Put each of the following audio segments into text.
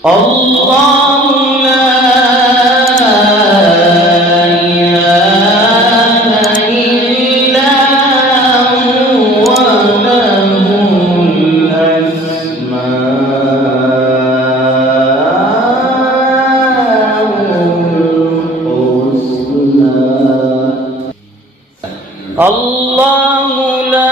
الله لا إله إلا هو له الأسماء الحسنى. الله لا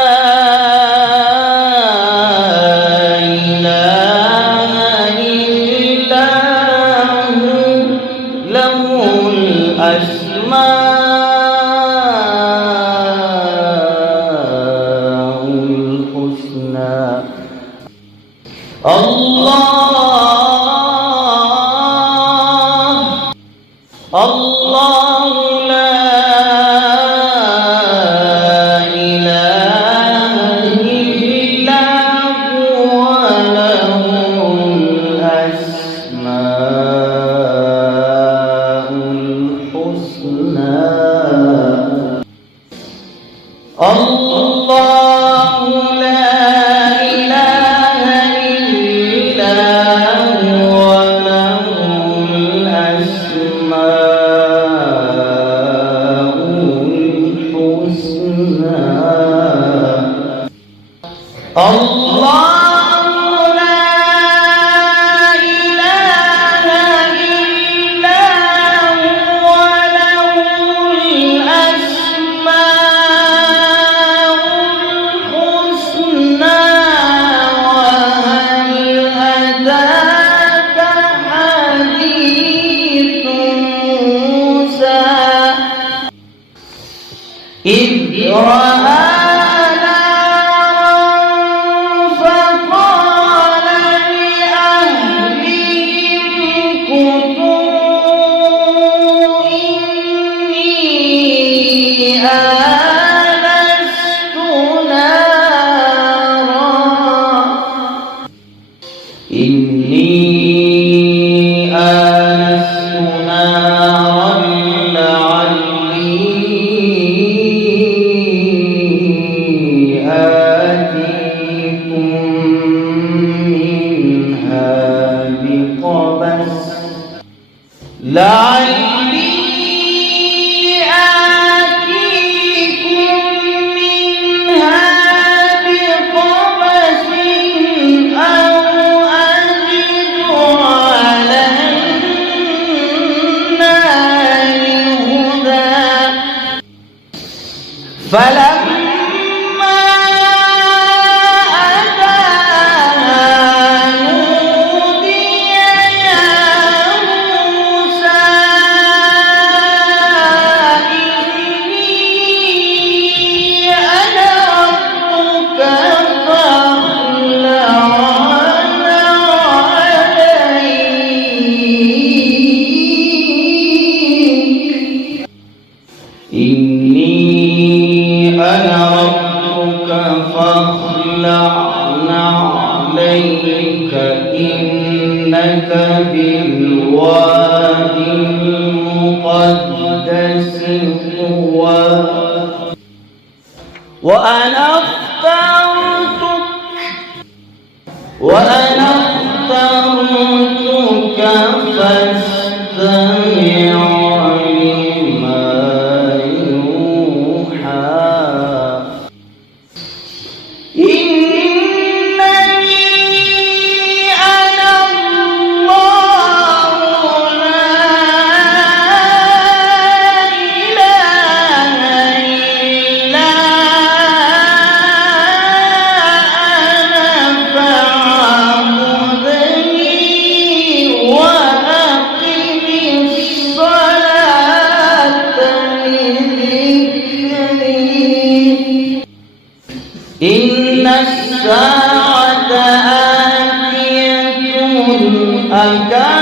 الأسماء الحسنى. الله لا إله إلا هو له الأسماء الحسنى. الله لا إله إلا هو له الأسماء الحسنى. الله لا إله إلا هو له الأسماء الحسنى. وهل أتاك حديث موسى إذ رأى إني آنست نارا لعلي آتيكم منها بقبس فلما أتاها نودي يا موسى إني أنا ربك فاخلع عليك. أنا ربك فاخلع عليك إنك بالوادي المقدس طوى وأنا اخترتك فاستمع لما يوحى. إن الساعة آتية أكاد